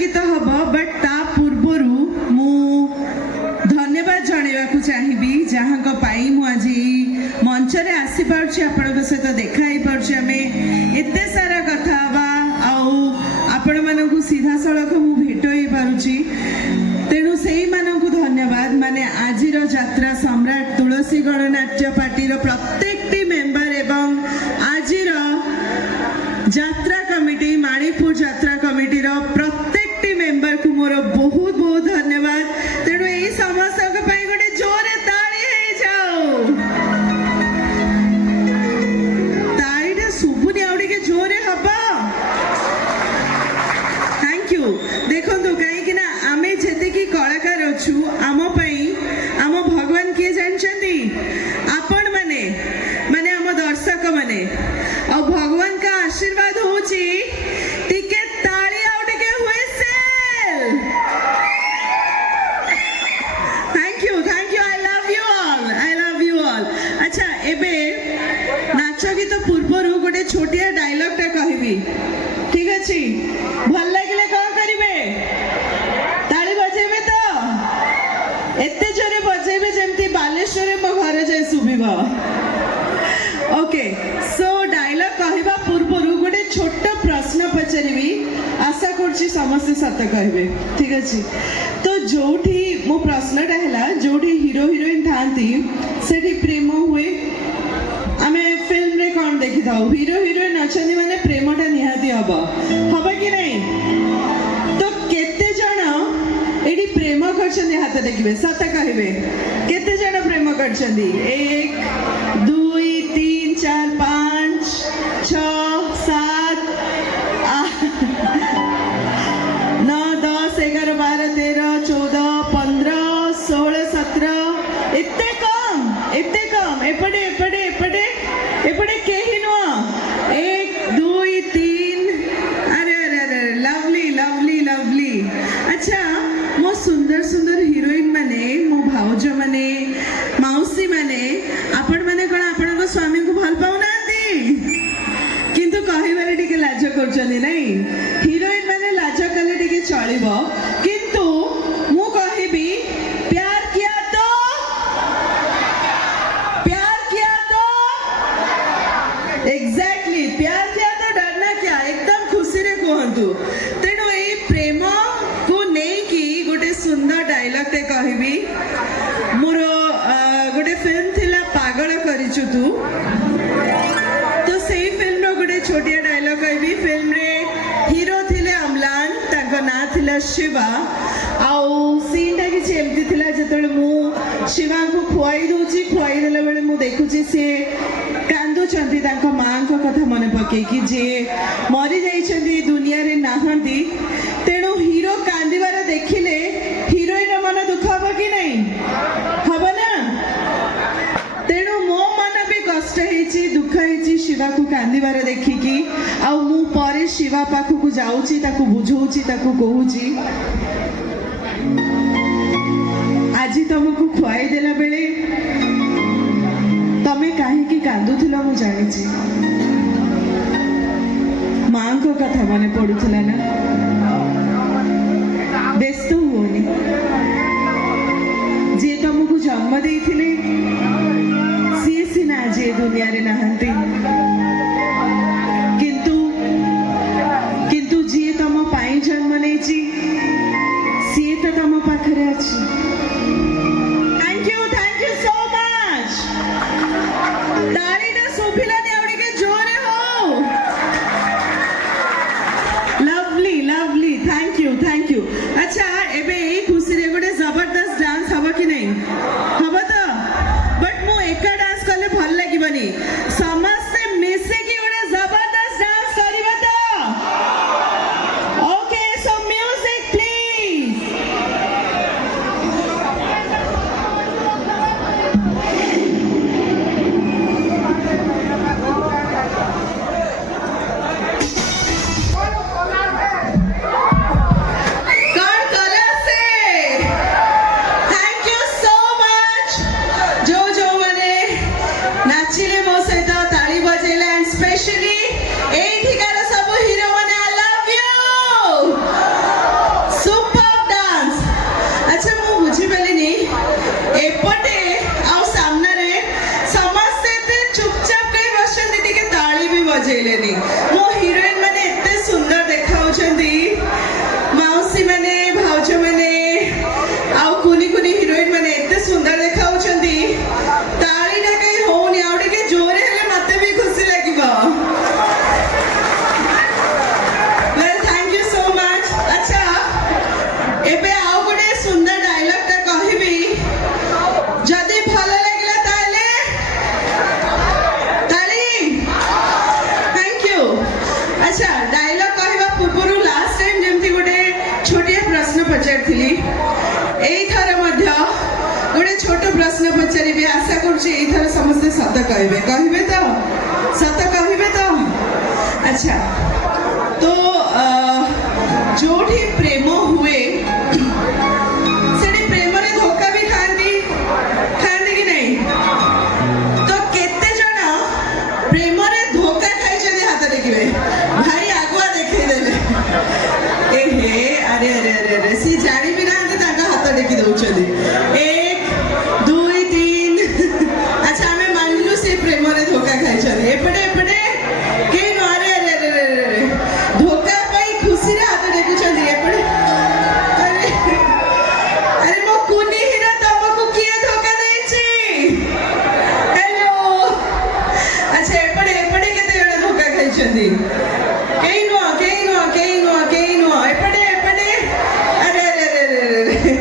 गीत हम बट ता पूर्वर मु धन्यवाद जनवाक चाहिए जहाँ मु आज मंच रे आसी पार्ची आपण सहित देखा ही पार्ची आम एत सारा कथा आपण मानक सीधा सड़क मु भेट हो पारुची तेणु से मानक धन्यवाद माने आज यात्रा सम्राट तुलसी गणनाट्य पार्टी प्रत्येक मेंबर एवं आज यात्रा कमिटी माणिकपुर यात्रा कमिटी प्रत्येक मेंबर को मोर बहुत बहुत धन्यवाद तेणु यही समस्त गोटे जोरे ताली है जाओ तालीटा शुभुनी आउटे जोरे हबा थैंक यू देखो कहीं आमे जेतिकी कलाकार अच्छु आम आम भगवान किए जानछंती आपण माने माने आम दर्शक माने और भगवान का आशीर्वाद होची टिके ताली आउ टिके whistle thank you I love you all अच्छा एबे नाच गीत पूर्वर गोटे छोटिया डायलॉग टा कहबी ठीक अछि भल लागिले का करिवे ताली बजेबे तो एते जोरे बजेबे जेमती बालेश्वर मो घर जाय सुबिबा ओके सो डायलॉग कहवा पूर्वर गोटे छोट प्रश्न पचारि आशा करछि समस्त सत कहबे ठीक अछि तो जोठी मो प्रश्नटा हैला जोठी हीरो हीरोइन थांती सेठी प्रेम हुए आमे फिल्म रे कोन देखि थाउ हीरो हीरोइन अछनी माने प्रेमटा निहाती हबा कि नहीं तो केते जण एडी प्रेम करछनी हाथ देखिबे सत कहबे केते जण प्रेम करछनी 1 2 3 4 5 6 7 8 9 10 11 12 13 14 15 16 17 इतने कम एपटे एपटे एपटे एपटे केही नुआ 1 2 3 अरे अरे अरे लवली लवली लवली अच्छा मो सुंदर सुंदर हीरोइन माने मो भाउज माने मौसी माने आपण माने कोन आपण को स्वामी को भल पाउ नांती किंतु कहिबारे टिके लाज करछनी नहीं हीरोइन माने लाज कले टिके चलिबो किंतु मु कहिबी प्यार किया तो एग्जैक्टली प्यार किया तो डरना क्या एकदम खुशी रे कहंतु तेणु एई प्रेम को नहीं कि गोटे सुंदर डायलॉग ते कहबी मोर गोटे फिल्म थिला पागल करिछु तू तो सेई फिल्म रो गोटे छोटिया डायलॉग कहबी फिल्म रे हीरो थिले अम्लान ताको ना थिला शिवा आउ सीन टा कि एमती थिला जेतले मु शिवा को खुआई देला बेले मु देखुची से कांदु चंती ताको मां को कथा मने पके कि जे मरि जाइछंती दुनिया रे नाहंती तेणु हीरो कांदीबार देखिले हीरोइन मन दुख हबो कि नहीं हबो ना तेणु मो मन भी कष्ट हेची दुख हेची शिवा को कांदीबार देखिकी आ मु परे शिवा पाखु को जाउची ताको बुझौची ताको कहूची आजी तुमको खुआई देला बेले तमे काहे की कांदुथिला मु जानिची मां को कथा मने पडुथिला ना व्यस्त हुओनी जे तुमको जन्म देइथिले सी सिना जे दुनिया रे नाहंती किंतु जे तुम पाई जन्म नेची सी तो तुम पाखरे अछि thank you so much तारीटा सुभिला Nevdi के जोरे हो लवली थैंक यू अच्छा एबे एई खुशी रे गोटे जबरदस्त डांस हबो कि नहीं हबो तो बट मु एका डांस करले भल लागिबनी समस्त मिसे की गोटे जबरदस्त डांस करिबा तो ओके सो म्यूजिक प्लीज नाचिले मो सहित बजेलेनी मो हीरोइन माने एते सुंदर देखाउछंती माउसी माने भाउज माने आउ कुनी कुनी हीरोइन माने एते सुंदर देखाउछंती ताळीटा कई होउनी आउ टिके जोरे हेले मते भी खुशी लागिबो well thank you so much अच्छा एबे आउ गोटे सुंदर डायलॉग ता कहिबी जदी भलो लागला ताले ताली थैंक यू अच्छा डायलॉग कहबा पूर्वरु लास्ट टाइम जेमती गोटे छोटिया प्रश्न पचारथिली एई थर मध्य गोटे छोट प्रश्न पचारिबी आशा करछि एई थर समस्त सत कहबे तो सत कहबे तो अच्छा तो जोठी प्रेम हुए सेठी प्रेम रे धोखा भी खांती कि नहीं तो केते जण प्रेम रे धोखा खाई छथि हाथ देखिबे भाई आगुआ देखै देले ए हे अरे अरे अरे अरे सी जानी भी नांती ताका हाथ देखि दउछथि 1 2 3 अच्छा हमें मानिलु से प्रेम रे धोखा खाई छथि एपटे एपटे के नो अरे अरे अरे अरे धोखा पाई खुशी रे हाथ देखु छथि एपटे अरे अरे मो कुनी हीरा तमको किए धोखा देछि हेलो अच्छा एपटे एपटे केते जण धोखा खाई छथि केई नो एपटे एपटे अरे अरे अरे अरे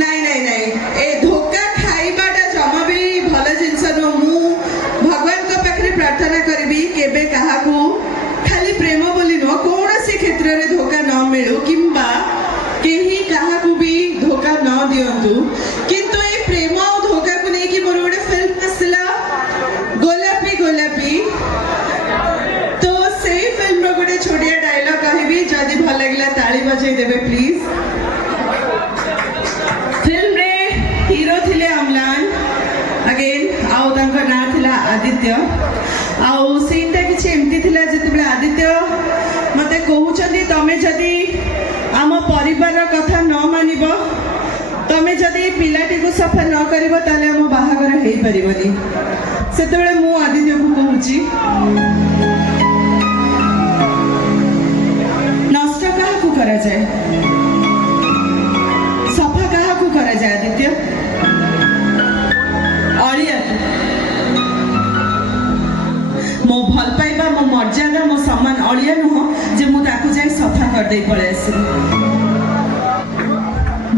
नहीं नहीं नहीं ए धोखा खाइबाटा जमा भी भल जिंस नो मु भगवान को पाखरे प्रार्थना करबी केबे काहाकू खाली प्रेम बोली नो कोनोसी क्षेत्र रे धोखा न मिलु किंबा केही काहाकू भी धोखा न दियंतु किंतु ए प्रेम और धोखा को नै कि मोर गोटे फिल्म आसला गोलापी गोलापी तो से फिल्म रो गोटे छोटिया डायलॉग कहबी जदी भल लागला ताली बजाई देबे प्लीज फिल्म रे हीरो थिले अमलान अगेन आउ तांका ना थिला आदित्य आउ सीन ता किछि एमती थिला जतिबे आदित्य मते कहउछंदी तमे जदी आम परिवार कथा न मानिब तमे जदी पिलाटी को सफा न करिवो ताले हम बाहागर हेई परिबनी सेतेबेले मु आदित्य को कहउची नष्ट कहा को करा जाए सफा कहा को करा जाए आदित्य अड़िया मो भल पाइबा मो मर्यादा मो सम्मान अड़िया नुह जे मु ताकू जाई सफा कर दे पळे आसी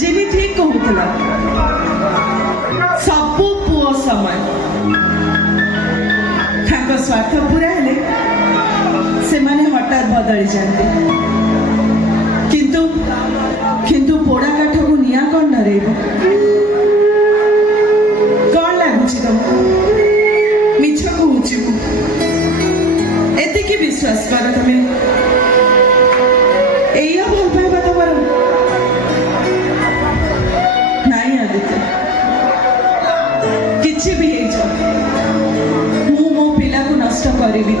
जे भी ठीक कहूतला सबु पुओ समान खाको स्वार्थ पूरा हेले से माने हठात बदली जाते किंतु किंतु पोड़ा काठ को निया कौन न रेबो कौन लागुची तुमको मिछ कहूची मु एते की विश्वास कर तमे एया भल पाइबा तमर नाही आदित्य किछि भी हे छ मु मो पिला को नष्ट करिबी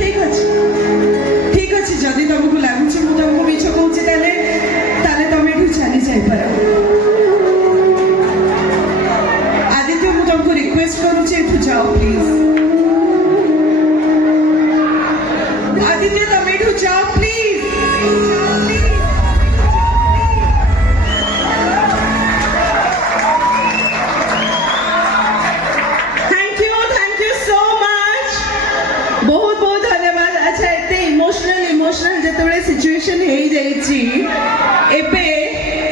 ठीक अछि जदी तुमको लागुछि मु तुमको मिछ कहूछि ताले तमे एठु चली जाई पारा आदित्य मु तुमको रिक्वेस्ट करूछि एठु जाओ प्लीज आदित्य तमे एठु जाओ please thank you so much बहुत बहुत धन्यवाद अच्छा एते इमोशनल जेतेबेले सिचुएशन हे जाईची एबे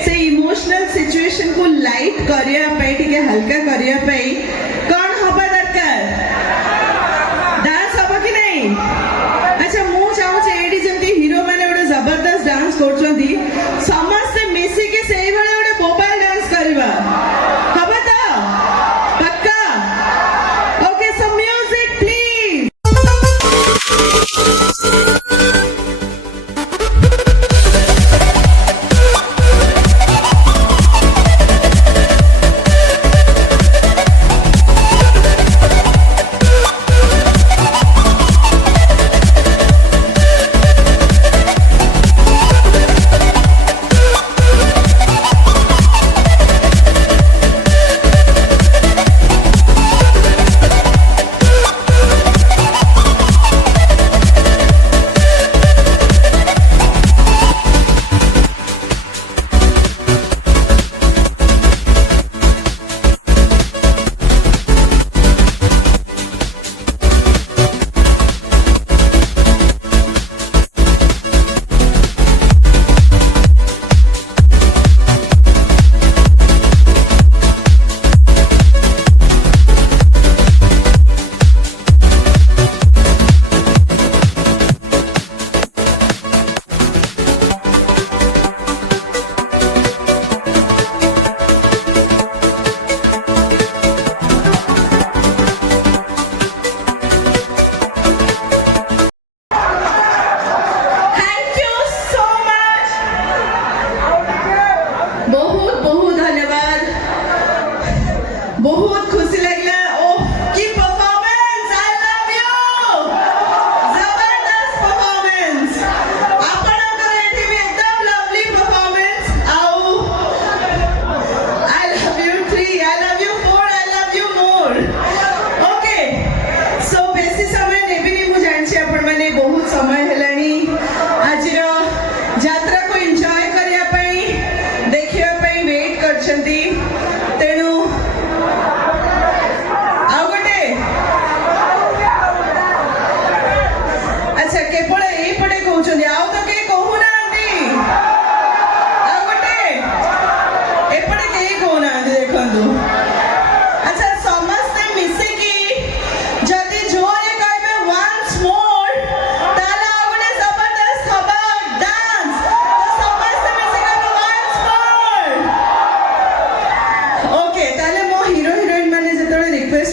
से इमोशनल सिचुएशन को लाइट करिया पे टिके हल्का करिया पे कौन हबा दरकार डांस हबा कि नहीं अच्छा मु चाहू छे एडी जेमती हीरो माने ओडे जबरदस्त डांस करछंती समस्त मिसी के सेही भले ओडे मोबाइल डांस करबा हबा तो पक्का ओके सो म्यूजिक प्लीज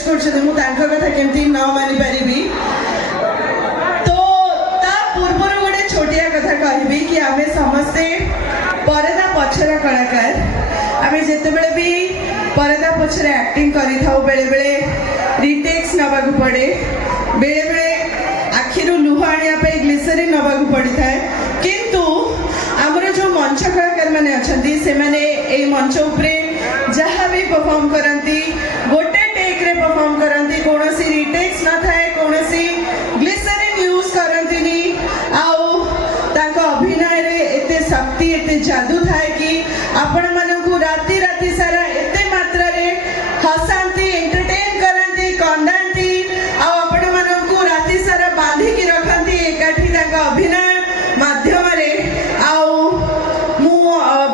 କରୁଛନ୍ତି ମୁଁ ତାଙ୍କ କଥା କେମିତି ନ ମାନିପାରିବି। ତ ତା ପୂର୍ବରୁ ଗୋଟେ ଛୋଟିଆ କଥା କହିବି କି ଆମେ ସମସ୍ତେ ପରଦା ପଛର କଳାକାର। ଆମେ ଯେତେବେଳେ ବି ପରଦା ପଛରେ ଆକ୍ଟିଂ କରିଥାଉ ବେଳେବେଳେ ରିଟେକ୍ସ ନେବାକୁ ପଡ଼େ, ବେଳେବେଳେ ଆଖିରୁ ଲୁହ ଆଣିବା ପାଇଁ ଗ୍ଲିସରିନ୍ ନେବାକୁ ପଡ଼ିଥାଏ। କିନ୍ତୁ ଆମର ଯେଉଁ ମଞ୍ଚ କଳାକାରମାନେ ଅଛନ୍ତି ସେମାନେ ଏଇ ମଞ୍ଚ ଉପରେ ଯାହା ବି ପରଫର୍ମ କରନ୍ତି ଗୋଟେ ଟେକ୍ରେ ପରଫର୍ମ କରନ୍ତି, କୌଣସି ରିଟେକ୍ସ ନଥାଏ, କୌଣସି ଗ୍ଲିସରିନ୍ ୟୁଜ୍ କରନ୍ତିନି। ଆଉ ତାଙ୍କ ଅଭିନୟରେ ଏତେ ଶକ୍ତି ଏତେ ଯାଦୁ ଥାଏ କି ଆପଣମାନଙ୍କୁ ରାତି ରାତି ସାରା ଏତେ ମାତ୍ରାରେ ହସାନ୍ତି, ଏଣ୍ଟରଟେନ୍ କରନ୍ତି, କନ୍ଦାନ୍ତି ଆଉ ଆପଣମାନଙ୍କୁ ରାତି ସାରା ବାନ୍ଧିକି ରଖନ୍ତି ଏକାଠି ତାଙ୍କ ଅଭିନୟ ମାଧ୍ୟମରେ। ଆଉ ମୁଁ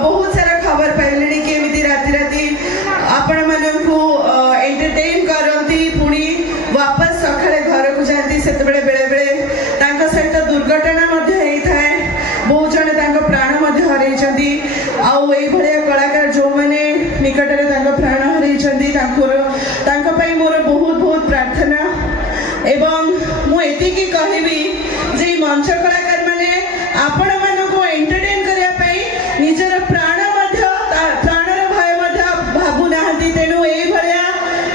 ବହୁତ ସାରା ଖବର ପାଇଲିଣି କି ଏମିତି ରାତି ରାତି ଆପଣମାନଙ୍କୁ ଏଣ୍ଟରଟେନ୍ କରନ୍ତି, ପୁଣି वापस ସକାଳେ ଘରକୁ ଯାଆନ୍ତି। ସେତେବେଳେ ବେଳେବେଳେ ତାଙ୍କ ସହିତ ଦୁର୍ଘଟଣା ମଧ୍ୟ ହେଇଥାଏ, ବହୁତ ଜଣ ତାଙ୍କ ପ୍ରାଣ ମଧ୍ୟ ହରେଇଛନ୍ତି। ଆଉ ଏଇଭଳିଆ କଳାକାର ଯେଉଁମାନେ ନିକଟରେ ତାଙ୍କ ପ୍ରାଣ ହରେଇଛନ୍ତି ତାଙ୍କ ପାଇଁ ମୋର ବହୁତ ବହୁତ ପ୍ରାର୍ଥନା। ଏବଂ ମୁଁ ଏତିକି କହିବି ଯେ ଏଇ ମଞ୍ଚ କଳାକାରମାନେ ଆପଣମାନଙ୍କୁ ଏଣ୍ଟରଟେନ୍ କରିବା ପାଇଁ ନିଜର ପ୍ରାଣର ଭୟ ମଧ୍ୟ ଭାବୁନାହାନ୍ତି। ତେଣୁ ଏଇଭଳିଆ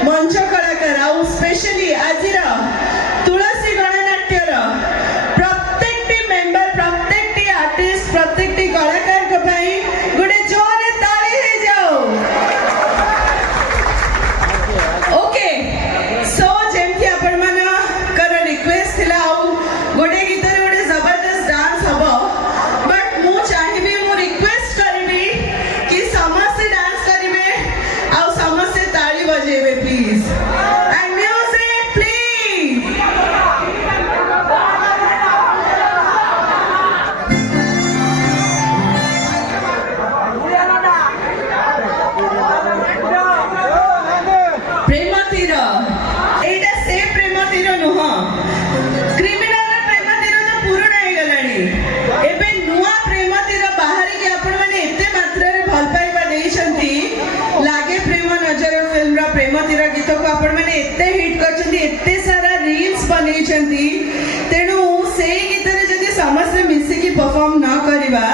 ମଞ୍ଚ କଳାକାର ଆଉ ସ୍ପେଶାଲି ଆଜିର ତୁଳସୀ ଗଣନାଟ୍ୟର ପ୍ରତ୍ୟେକଟି ମେମ୍ବର, ପ୍ରତ୍ୟେକଟି ଆର୍ଟିଷ୍ଟ, ପ୍ରତ୍ୟେକଟି କଳାକାରଙ୍କ ପାଇଁ ଗୋଟେ ଜୋରରେ ତାଳି ହେଇଯାଉ। ଓକେ, ସୋ ଯେମିତି ଆପଣମାନଙ୍କର ରିକ୍ୱେଷ୍ଟ ଥିଲା ଆଉ ଗୋଟେ ଗୀତରେ ଗୋଟେ ଜବରଦସ୍ତ ଡାନ୍ସ ହବ, ବଟ୍ ମୁଁ ଚାହିଁବି, ମୁଁ ରିକ୍ୱେଷ୍ଟ କରିବି କି ସମସ୍ତେ ଡାନ୍ସ କରିବେ ଆଉ ସମସ୍ତେ ତାଳି ବଜେଇବେ ପ୍ଲିଜ୍। And music please. ପ୍ରେମ ତୀର ଏଇଟା ସେ ପ୍ରେମ ତୀର ନୁହଁ, କ୍ରିମିନାଲ ପ୍ରେମ ତୀର ତ ପୁରୁଣା ହେଇଗଲାଣି। ଏବେ ନୂଆ ପ୍ରେମ ତୀର ବାହାରିକି ଆପଣମାନେ ଏତେ ମାତ୍ରାରେ ଭଲ ପାଇବା ଦେଇଛନ୍ତି। ଲାଗେ ପ୍ରେମ ନଜର ଫିଲ୍ମର ପ୍ରେମ ତୀର ଗୀତକୁ ଆପଣମାନେ ଏତେ ହିଟ୍ କରିଛନ୍ତି, ଏତେ ସାରା ରିଲ୍ସ ବନେଇଛନ୍ତି। ତେଣୁ ସେଇ ଗୀତରେ ଯଦି ସମସ୍ତେ ମିଶିକି ପରଫର୍ମ ନ କରିବା